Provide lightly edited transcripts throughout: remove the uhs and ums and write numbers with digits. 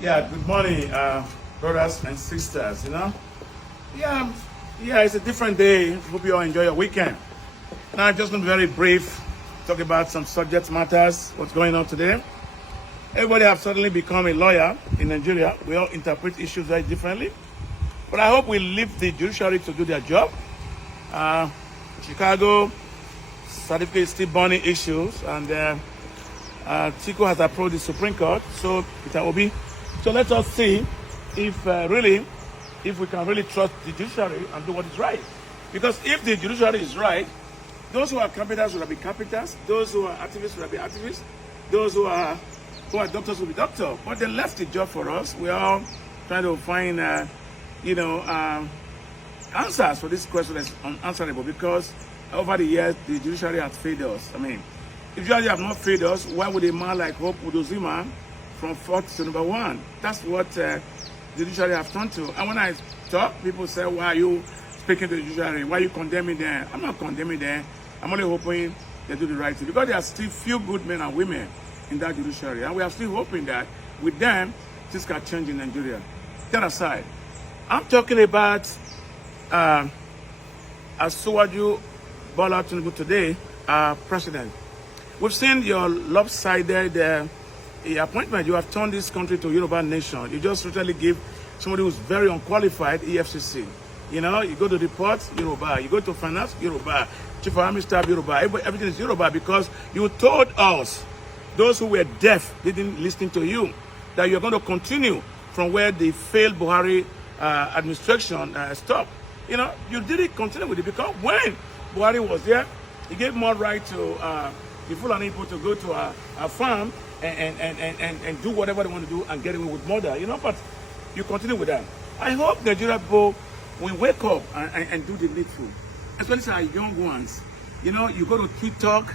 Yeah, good morning, brothers and sisters. Yeah, it's a different day. Hope you all enjoy your weekend. Now, I'm just going to be very brief, talk about some subject matters, what's going on today. Everybody have suddenly become a lawyer in Nigeria. We all interpret issues very differently. But I hope we leave the judiciary to do their job. Chicago certificate is still burning issues, and Tico has approached the Supreme Court, so it will be. So let us see if we can really trust the judiciary and do what is right. Because if the judiciary is right, those who are capitals will be capitals, those who are activists will be activists, those who are doctors will be doctors. But they left the job for us. We are all trying to find, answers for this question that's unanswerable, because over the years, the judiciary has failed us. I mean, if the judiciary have not failed us, why would a man like Hope Udozima from 4th to number 1? That's what the judiciary have turned to. And when I talk, people say, why are you speaking to the judiciary? Why are you condemning them? I'm not condemning them. I'm only hoping they do the right thing. Because there are still few good men and women in that judiciary. And we are still hoping that with them, things can change in Nigeria. That aside, I'm talking about Asuwaju Bola Tinubu today, president. We've seen your lopsided appointment. You have turned this country to a Yoruba nation. You just recently give somebody who's very unqualified, EFCC. You go to report, Yoruba. You go to finance, Yoruba. Chief of Army Staff, Yoruba. Everything is Yoruba, because you told us, those who were deaf, didn't listen to you, that you're going to continue from where the failed Buhari administration stopped. You didn't continue with it, because when Buhari was there, he gave more right to the Fulani people to go to a farm and do whatever they want to do and get away with murder, but you continue with that. I hope Nigeria people will wake up and do the needful, especially our young ones. You go to TikTok,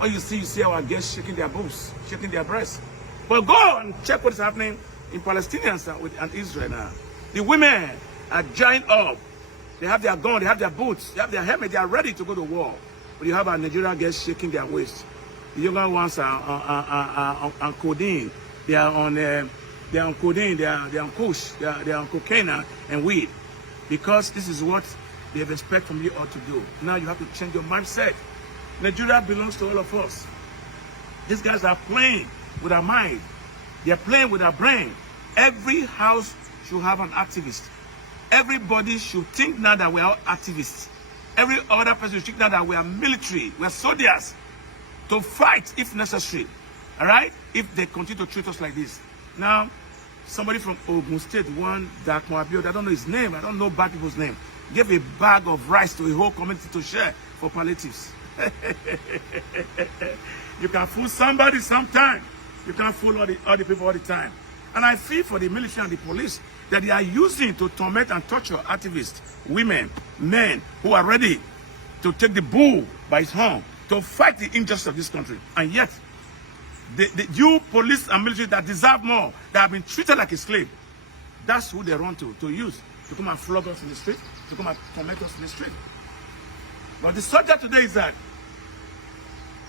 all you see our guests shaking their boobs, shaking their breasts. But go and check what is happening in Palestinians and Israel now. The women are giant up. They have their gun, they have their boots, they have their helmet, they are ready to go to war. But you have our Nigerian guests shaking their waist. The younger ones are on codeine. They are on codeine. They are on kush. They are on cocaine and weed, because this is what they expect from you all to do. Now you have to change your mindset. Nigeria belongs to all of us. These guys are playing with our mind. They are playing with our brain. Every house should have an activist. Everybody should think now that we are activists. Every other person should think now that we are military, we are soldiers, to fight if necessary. All right? If they continue to treat us like this. Now, somebody from Ogun State, one Dr. Abiod, I don't know his name, I don't know bad people's name, gave a bag of rice to a whole community to share for palliatives. You can fool somebody sometime. You can't fool all the people all the time. And I feel for the military and the police that they are using to torment and torture activists, women, men who are ready to take the bull by its horn to fight the injustice of this country. And yet, you police and military that deserve more, that have been treated like a slave, that's who they run to use to come and flog us in the street, to come and torment us in the street. But the subject today is that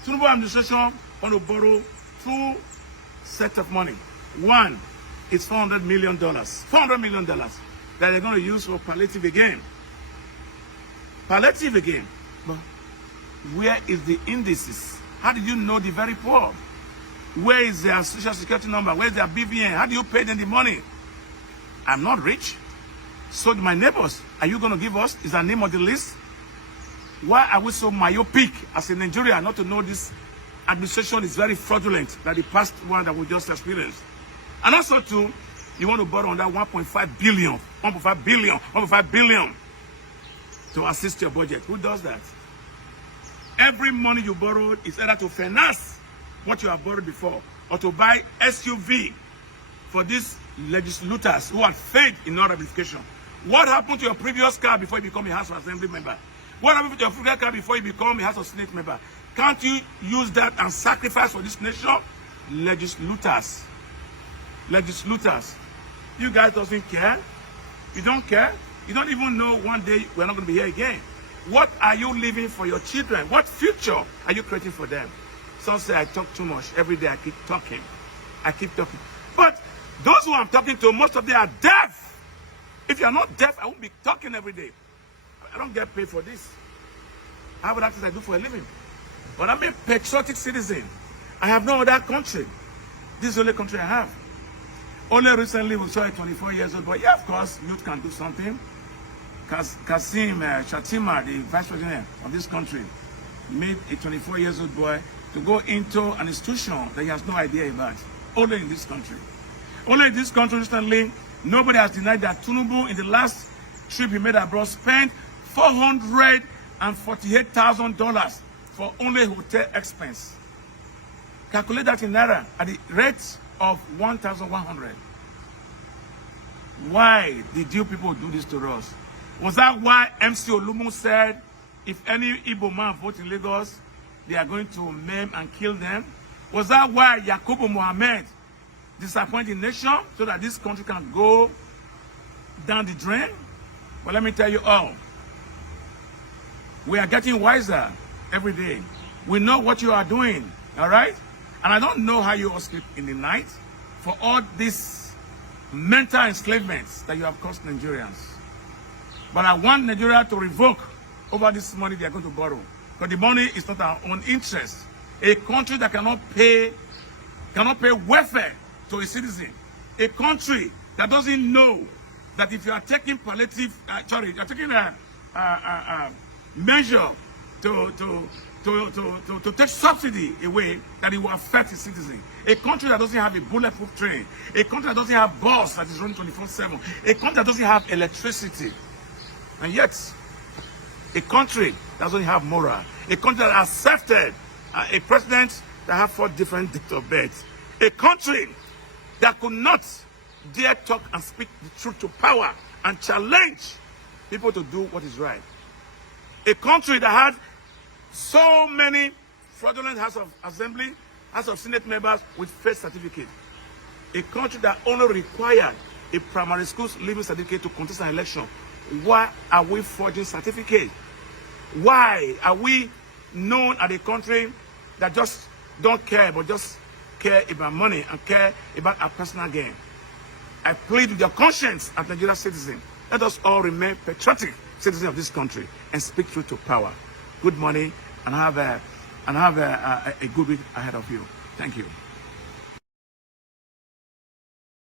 Tinubu administration want to borrow 2 sets of money. One is $400 million. $400 million that they're going to use for palliative again. Palliative again. But where is the indices? How do you know the very poor? Where is their social security number? Where is their BVN? How do you pay them the money? I'm not rich. So do my neighbors. Are you going to give us? Is our name on the list? Why are we so myopic as a Nigerian not to know this administration is very fraudulent, like the past one that we just experienced? And also too, you want to borrow on that 1.5 billion, 1.5 billion, 1.5 billion to assist your budget. Who does that? Every money you borrowed is either to finance what you have borrowed before, or to buy SUV for these legislators who had faith in non-ramification. What happened to your previous car before you become a House of Assembly member? What happened to your previous car before you become a House of Senate member? Can't you use that and sacrifice for this nation? Legislators. You guys doesn't care. You don't care. You don't even know one day we're not going to be here again. What are you leaving for your children? What future are you creating for them? Some say I talk too much. Every day I keep talking. But Those who I'm talking to, most of them are deaf. If you're not deaf, I won't be talking every day. I don't get paid for this. I have other things I do for a living. But I'm a patriotic citizen. I have no other country. This is the only country I have. Only recently we saw a 24 years old boy. Yeah, of course, youth can do something. Kasim Shatima, the vice president of this country, made a 24 years old boy to go into an institution that he has no idea about. Only in this country. Only in this country recently, nobody has denied that Tinubu, in the last trip he made abroad, spent $448,000 for only hotel expense. Calculate that in Naira at the rate of 1,100. Why did you people do this to us? Was that why MC Olumu said, if any Igbo man votes in Lagos, they are going to maim and kill them? Was that why Yakubu Mohammed disappointed the nation so that this country can go down the drain? But let me tell you all, we are getting wiser every day. We know what you are doing, all right? And I don't know how you all sleep in the night for all these mental enslavements that you have caused Nigerians. But I want Nigeria to revoke over this money they are going to borrow. Because the money is not our own interest. A country that cannot pay welfare to a citizen. A country that doesn't know that if you are taking palliative, you are taking a measure to take subsidy away, that it will affect its citizens. A country that doesn't have a bulletproof train. A country that doesn't have bus that is running 24/7. A country that doesn't have electricity. And yet, a country that doesn't have moral. A country that accepted a president that have 4 different dates of birth. A country that could not dare talk and speak the truth to power and challenge people to do what is right. A country that had so many fraudulent House of Assembly, House of Senate members with fake certificate. A country that only required a primary school's leaving certificate to contest an election. Why are we forging certificates? Why are we known as a country that just don't care, but just care about money and care about our personal gain? I plead with your conscience as Nigerian citizens. Let us all remain patriotic citizens of this country and speak truth to power. Good morning, and have a good week ahead of you. Thank you.